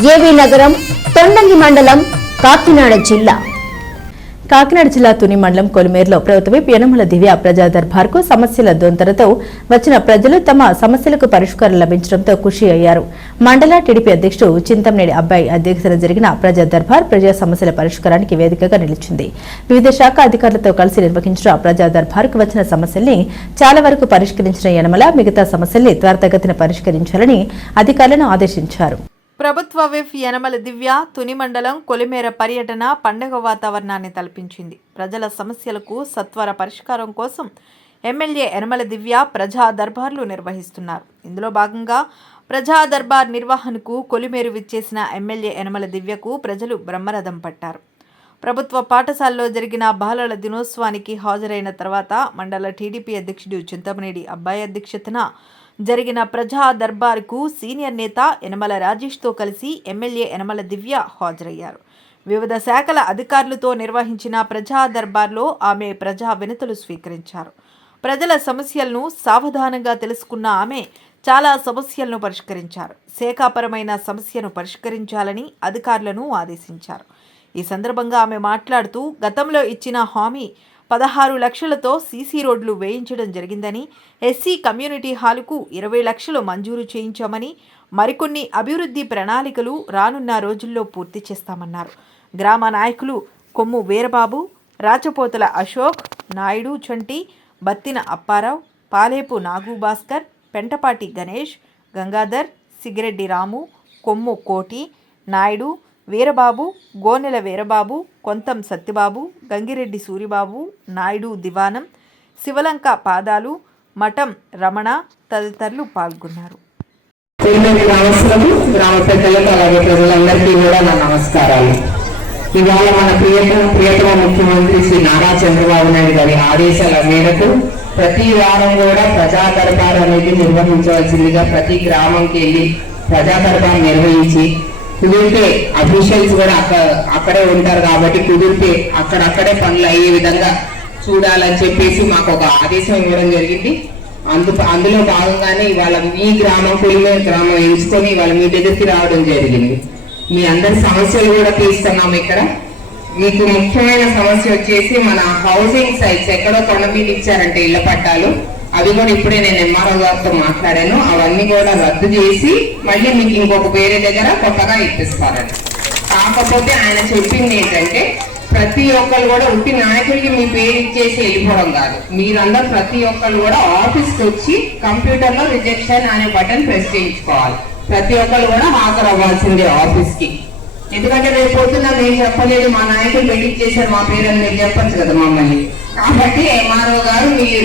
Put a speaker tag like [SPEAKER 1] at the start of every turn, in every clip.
[SPEAKER 1] ఏవి నగరం తొండంగి మండలం కాకినాడ జిల్లా.
[SPEAKER 2] కాకినాడ జిల్లా తుని మండలం కొలిమేరులో ప్రభుత్వ యనమల దివ్య ప్రజా దర్బార్కు సమస్యల దొంతరతో వచ్చిన ప్రజలు తమ సమస్యలకు పరిష్కారం లభించడంతో ఖుషి అయ్యారు. మండల టీడీపీ అధ్యక్షుడు చింతంనేడి అబ్బాయి అధ్యక్షతన జరిగిన ప్రజా దర్బార్ ప్రజా సమస్యల పరిష్కారానికి వేదికగా నిలిచింది. వివిధ శాఖ అధికారులతో కలిసి నిర్వహించిన ప్రజా దర్బార్కు వచ్చిన సమస్యల్ని చాలా వరకు పరిష్కరించిన యనమల మిగతా సమస్యల్ని త్వరితగతిన పరిష్కరించాలని అధికారులను ఆదేశించారు.
[SPEAKER 3] ప్రభుత్వ విఫ్ యనమల దివ్య తుని మండలం కొలిమేర పర్యటన పండగ వాతావరణాన్ని తలపించింది. ప్రజల సమస్యలకు సత్వర పరిష్కారం కోసం ఎమ్మెల్యే యనమల దివ్య ప్రజా దర్బార్లు నిర్వహిస్తున్నారు. ఇందులో భాగంగా ప్రజా దర్బార్ నిర్వహణకు కొలిమేరు విచ్చేసిన ఎమ్మెల్యే యనమల దివ్యకు ప్రజలు బ్రహ్మరథం పట్టారు. ప్రభుత్వ పాఠశాలలో జరిగిన బాలల దినోత్సవానికి హాజరైన తర్వాత మండల టీడీపీ అధ్యక్షుడు చింతమనేడి అబ్బాయి అధ్యక్షతన జరిగిన ప్రజా దర్బార్కు సీనియర్ నేత యనమల రాజేష్తో కలిసి ఎమ్మెల్యే యనమల దివ్య హాజరయ్యారు. వివిధ శాఖల అధికారులతో నిర్వహించిన ప్రజా దర్బార్లో ఆమె ప్రజా వినతులు స్వీకరించారు. ప్రజల సమస్యలను సావధానంగా తెలుసుకున్న ఆమె చాలా సమస్యలను పరిష్కరించారు. శాఖాపరమైన సమస్యను పరిష్కరించాలని అధికారులను ఆదేశించారు. ఈ సందర్భంగా ఆమె మాట్లాడుతూ గతంలో ఇచ్చిన హామీ పదహారు లక్షలతో సీసీ రోడ్లు వేయించడం జరిగిందని ఎస్సీ కమ్యూనిటీ హాలుకు ఇరవై లక్షలు మంజూరు చేయించామని మరికొన్ని అభివృద్ధి ప్రణాళికలు రానున్న రోజుల్లో పూర్తి చేస్తామన్నారు. గ్రామ నాయకులు కొమ్ము వీరబాబు రాచపోతల అశోక్ నాయుడు చంటి బత్తిన అప్పారావు పాలేపు నాగు భాస్కర్ పెంటపాటి గణేష్ గంగాధర్ సిగిరెడ్డి రాము కొమ్ము కోటి నాయుడు వీరబాబు గోనెల వీరబాబు కొంతం సత్యబాబు గంగిరెడ్డి సూరిబాబు నాయుడు దివానం శివలంక పాదాలు మఠం రమణ తదితరులు పాల్గొన్నారు.
[SPEAKER 4] తిరుమల గ్రామ పెద్దలకు అలాగే ప్రజలందరికీ కూడా నా నమస్కారాలు. ఇవాళ మన ప్రియతమ ప్రియతమ ముఖ్యమంత్రి శ్రీ నారా చంద్రబాబు నాయుడు గారి ఆదేశాల మేరకు ప్రతి వారం కూడా ప్రజా దర్బార్ అనేది నిర్వహించవలసిందిగా ప్రతి గ్రామంకి వెళ్ళి ప్రజా దర్బార్ నిర్వహించి కుదిరితే అఫీషియల్స్ కూడా అక్కడ అక్కడే ఉంటారు కాబట్టి కుదిరితే అక్కడక్కడే పనులు అయ్యే విధంగా చూడాలని చెప్పేసి మాకు ఒక ఆదేశం ఇవ్వడం జరిగింది. అందు అందులో భాగంగానే ఇవాళ మీ గ్రామం కులిమే గ్రామం ఎంచుకొని ఇవాళ మీ దగ్గరికి రావడం జరిగింది. మీ అందరి సమస్యలు కూడా తీస్తున్నాము ఇక్కడ. మీకు ముఖ్యమైన సమస్య వచ్చేసి మన హౌసింగ్ సైట్స్ ఎక్కడో కొండ మీద ఇచ్చారంటే ఇళ్ళ పట్టాలు. అవి కూడా ఇప్పుడే నేను ఎంఆర్ఓ గారితో మాట్లాడాను. అవన్నీ కూడా రద్దు చేసి మళ్ళీ మీకు ఇంకొక వేరే దగ్గర కొత్తగా ఇప్పిస్తారని. కాకపోతే ఆయన చెప్పింది ఏంటంటే ప్రతి ఒక్కరు కూడా ఉట్టి నాయకుడికి మీ పేరు ఇచ్చేసి వెళ్ళిపోవడం కాదు. మీరందరూ ప్రతి ఒక్కరు కూడా ఆఫీస్కి వచ్చి కంప్యూటర్లో రిజెక్షన్ అనే బటన్ ప్రెస్ చేయించుకోవాలి. ప్రతి ఒక్కరు కూడా హాజరు అవ్వాల్సిందే ఆఫీస్కి. ఎందుకంటే రేపు పొద్దున్న మేము చెప్పలేదు మా నాయకులు పెళ్ళి చేశారు మా పేరు అని మీరు చెప్పచ్చు కదా మమ్మల్ని. కాబట్టి ఎంఆర్ఓ గారు మీరు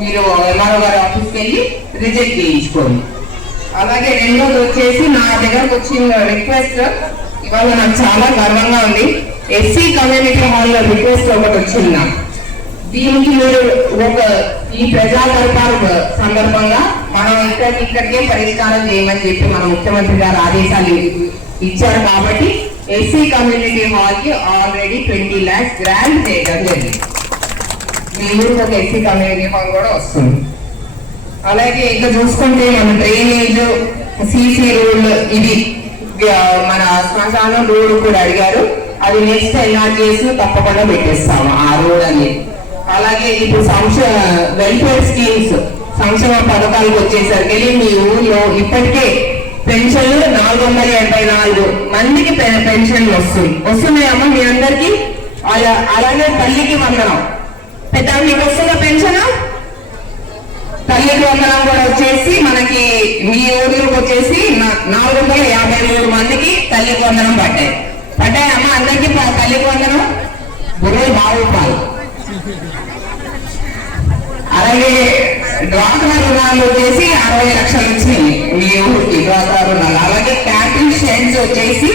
[SPEAKER 4] మీరు ఎంఆర్ఓ గారి ఆఫీస్కి వెళ్ళి రిజెక్ట్ చేయించుకోండి అలాగే రెండోది వచ్చేసి నా దగ్గరకు వచ్చిన రిక్వెస్ట్ ఇవాళ నాకు చాలా గర్వంగా ఉంది. ఎస్సీ కమ్యూనిటీ హాల్లో రిక్వెస్ట్ ఒకటి వచ్చింది నాకు. దీనికి మీరు ఒక ఈ ప్రజా దర్బార్ సందర్భంగా మనం ఇక్కడ ఇక్కడికే పరిష్కారం చేయమని చెప్పి మన ముఖ్యమంత్రి గారు ఆదేశాలు ఇచ్చారు కాబట్టి ఎస్సీ కమ్యూనిటీ హాల్కి ఆల్రెడీ ట్వంటీ ల్యాక్స్ గ్రాంట్ చేయడం జరిగింది. ఊరికి ఒక ఎస్సీ కమ్యూనిటీ హాల్ కూడా వస్తుంది. అలాగే ఇక చూసుకుంటే మన డ్రైనేజ్ సీసీ రోడ్ ఇది మన శ్మశానం రోడ్ కూడా అడిగారు. అది నెక్స్ట్ ఎన్ఆర్జీఎస్ తప్పకుండా పెట్టేస్తాము ఆ రోడ్ అనేది అలాగే ఇప్పుడు సంక్షేమ వెల్ఫేర్ స్కీమ్స్ సంక్షేమ పథకాలకు వచ్చేసరికి మీ ఊర్లో ఇప్పటికే పెన్షన్లు నాలుగు వందల ఎనభై నాలుగు మందికి పెన్షన్లు వస్తుంది వస్తున్నాయమ్మా మీ అందరికి? అలా- అలాగే తల్లికి వందనం. పెద్ద మీకు వస్తుందా పెన్షన్. తల్లికి వందనం కూడా వచ్చేసి మనకి మీ ఊర్లోకి వచ్చేసి నాలుగు వందల యాభై మూడు మందికి తల్లికి వందనం పడ్డాయి. పడ్డాయి అమ్మ అందరికి ప- తల్లికి వందనం బుర్రలు బాగుపాలి అలాగే డ్వాక్రా రుణాలు వచ్చేసి అరవై లక్షలు నుంచి మీ ఊరికి డ్వాక్రా రుణాలు. అలాగే క్యాపిటల్ షెడ్స్ వచ్చేసి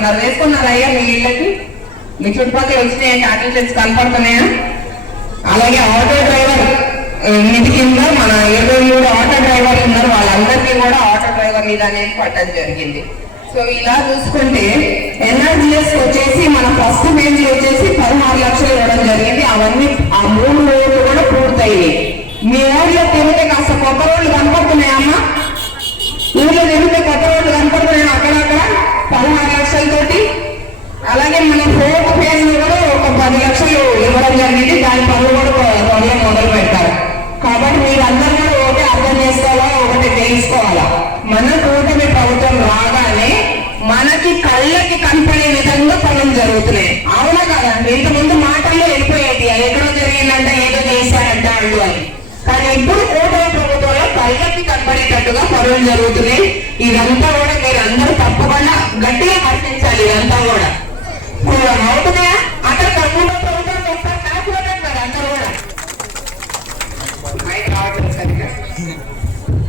[SPEAKER 4] వేసుకున్నారు వేసుకున్నారు అయ్యా మీ ఇళ్ళకి? మీ చుట్టుపక్కల వచ్చినాయి? ఆటో షెడ్స్ కనపడుతున్నాయా? అలాగే ఆటో డ్రైవర్ ఆ, నిధి కింద మన ఇరవై మూడు ఆటో డ్రైవర్లు ఉన్నారు. వాళ్ళందరికీ కూడా ఆటో డ్రైవర్ మీద అనేది పట్టడం జరిగింది. సో ఇలా చూసుకుంటే ఎన్ఆర్జిఎస్ వచ్చేసి మన ఫస్ట్ పేజీ వచ్చేసి పదహారు లక్షలు ఇవ్వడం జరిగింది. అవన్నీ ఆ మూడు రోడ్లు కూడా పూర్తయ్యాయి. మీ ఊర్లో తిరిగితే కాస్త కొత్త రోడ్లు కనపడుతున్నాయమ్మా. ఊర్లో తిరిగితే కొత్త రోడ్లు కనపడుతున్నాయి అక్కడక్కడ? పదహారు లక్షలతోటి అలాగే మన ఫోర్త్ ఫేజ్ కూడా ఒక పది లక్షలు ఇవ్వడం జరిగింది. దాని పనులు కూడా త్వరలో మొదలు పెడతారు. కాబట్టి మీరు కూడా ఒకటి అర్థం చేసుకోవాలా? ఒకటి తెలుసుకోవాలా? మన కూటమి ప్రభుత్వం రాగానే మనకి కళ్ళకి కనపడే విధంగా పనులు జరుగుతున్నాయి. అవునా కదా? ఇంతకుముందు మాటల్లో వెళ్ళిపోయేది. ఎక్కడో జరిగిందంటే ఏదో చేశారంట వాళ్ళు అని. కానీ ఇప్పుడు కూటమి కనపడేటట్టుగా పనులు జరుగుతున్నాయి ఇదంతా కూడా మీరు అందరూ తప్పకుండా గట్టిగా హర్షించాలి ఇదంతా కూడా కూడా అవుతున్నాయా అందరూ కూడా.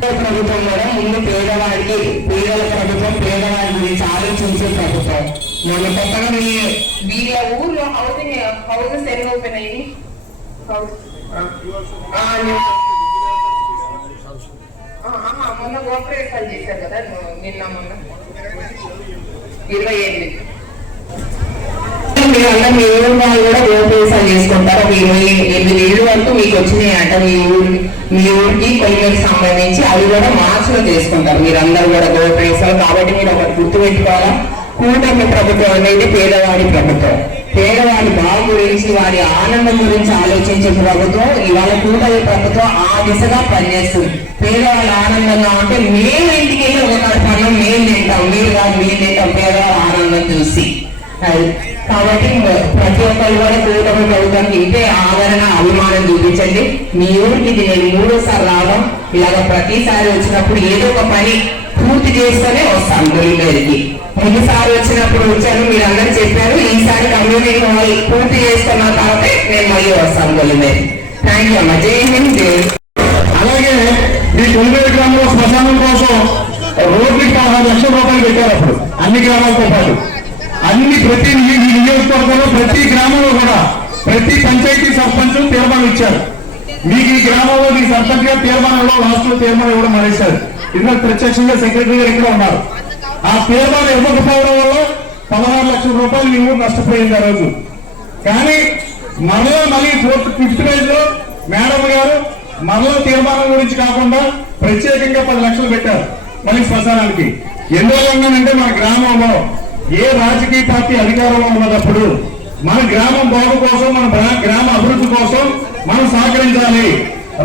[SPEAKER 4] ప్రభుత్వం కూడా ముందు పేదవాడికి పేదల ప్రభుత్వం పేదవాడి గురించి ఆలోచించే ప్రభుత్వం మొన్న కొత్తగా మీ వీళ్ళ ఊర్లో హౌసింగ్ హౌసెస్ ఎన్ని ఓపెన్ అయ్యి హౌస్ ఆ, నేను- ఆ, ఆమా, మొన్న గోపరేషన్ చేశారు కదా నిన్న మొన్న ఇరవై ఎనిమిది. మీరంతా మీ ఊరు వాళ్ళు కూడా గోపేసాలు చేసుకుంటారు. ఒక ఇరవై ఎనిమిది ఏళ్ళు వరకు మీకు వచ్చినాయి అంట మీ ఊరి మీ ఊరికి కొలిమేకి సంబంధించి అవి కూడా మార్చిలో చేసుకుంటారు. మీరందరూ కూడా గోపేసాలు కాబట్టి మీరు ఒకటి గుర్తుపెట్టుకోవాలా? కూటమి ప్రభుత్వం అనేది పేదవాడి ప్రభుత్వం. పేదవాడి బాగు గురించి వారి ఆనందం గురించి ఆలోచించే ప్రభుత్వం ఇవాళ కూటమి ప్రభుత్వం ఆ దిశగా పనిచేస్తుంది. పేదవాళ్ళ ఆనందంగా ఉంటే మేము ఇంటికి వెళ్ళి ఒక పనులు మేము తింటాం. మీరు కాదు మేము తింటాం. పేదవాళ్ళ ఆనందం చూసి. కాబట్టి ప్రతి ఒక్కరు కూడా కూటమి ప్రభుత్వానికి ఇంటే ఆదరణ అభిమానం చూపించండి. మీ ఊరికి ఇది నేను మూడోసారి రావడం ఇలాగ ప్రతిసారి వచ్చినప్పుడు ఏదో ఒక పని పూర్తి చేస్తూనే వస్తాను గురిమేరికి ముందుసారి వచ్చినప్పుడు వచ్చాను మీరు అందరూ చెప్పారు ఈసారి కమ్యూనిటీ హాల్ పూర్తి చేసుకున్న కాబట్టి మేము మళ్ళీ వస్తాను గురిమేరి థ్యాంక్ యూ అమ్మా. జై హింద్
[SPEAKER 5] అలాగే ఈ తొమ్మిది గ్రామంలో శ్మశానం కోసం రోడ్లకి పదహారు లక్షల రూపాయలు పెట్టారు అప్పుడు అన్ని గ్రామాలతో పాటు. అన్ని ప్రతి నియోజకవర్గంలో ప్రతి గ్రామంలో కూడా ప్రతి పంచాయతీ సర్పంచ్ తీర్మానం ఇచ్చారు. మీకు ఈ గ్రామంలో మీ సర్పంచ్ గారు తీర్మానంలో లాస్ట్లో తీర్మానం ఇవ్వడం మానేశారు ఇందులో ప్రత్యక్షంగా సెక్రటరీ గారు ఇక్కడ ఉన్నారు. ఆ తీర్మానం ఇవ్వకపోవడం వల్ల పదహారు లక్షల రూపాయలు మీ ఊరు నష్టపోయింది ఆ రోజు. కానీ మరో మళ్ళీ ఫోర్త్ ఫిఫ్త్ పేజ్లో మేడం గారు మరో తీర్మానం గురించి కాకుండా ప్రత్యేకంగా పది లక్షలు పెట్టారు మళ్ళీ శ్మశానానికి ఎందువల్ల మన గ్రామంలో ఏ రాజకీయ పార్టీ అధికారంలో ఉన్నప్పుడు మన గ్రామం బాగు కోసం మన గ్రామ అభివృద్ధి కోసం మనం సహకరించాలి.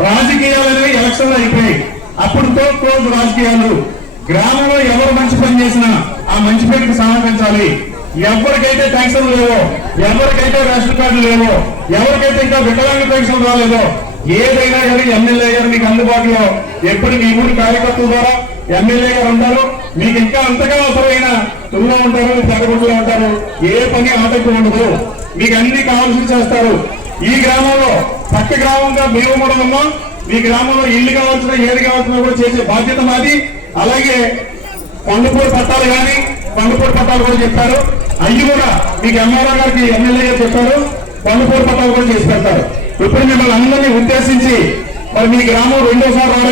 [SPEAKER 5] రాజకీయాలు అనేవి ఎలక్షన్లు అయిపోయాయి. అప్పుడుతో క్లోజ్ రాజకీయాలు. గ్రామంలో ఎవరు మంచి పని చేసినా ఆ మంచి పనికి సహకరించాలి. ఎవరికైతే పెన్షన్ లేవో ఎవరికైతే రేషన్ కార్డు లేవో ఎవరికైతే ఇంకా వికలాంగ పెన్షన్ రాలేదో ఏదైనా కానీ ఎమ్మెల్యే గారు మీకు అందుబాటులో ఎప్పుడు మీ ఊరి కార్యకర్తల ద్వారా ఎమ్మెల్యే గారు ఉంటారు. మీకు ఇంకా అంతగా అవసరమైన తుల్లో ఉంటారు పెద్దగుడ్లో ఉంటారు. ఏ పని ఆటంకం ఉండదు. మీకు అన్ని కావాల్సి చేస్తారు. ఈ గ్రామంలో పక్క గ్రామంగా మేము కూడా ఉన్నాం. మీ గ్రామంలో ఇల్లు కావాల్సిన ఏది కావాల్సిన కూడా చేసే బాధ్యత మాది. అలాగే పండుపూడి పట్టాలు కానీ పండుపూడి పట్టాలు కూడా చెప్పారు. అవి కూడా మీకు ఎంఆర్ఓ గారికి ఎమ్మెల్యే గారు చెప్పారు. పండుపూడి పట్టాలు కూడా చేసి పెడతారు. ఇప్పుడు మిమ్మల్ని అందరినీ ఉద్దేశించి మరి మీ గ్రామం రెండోసారి రావడం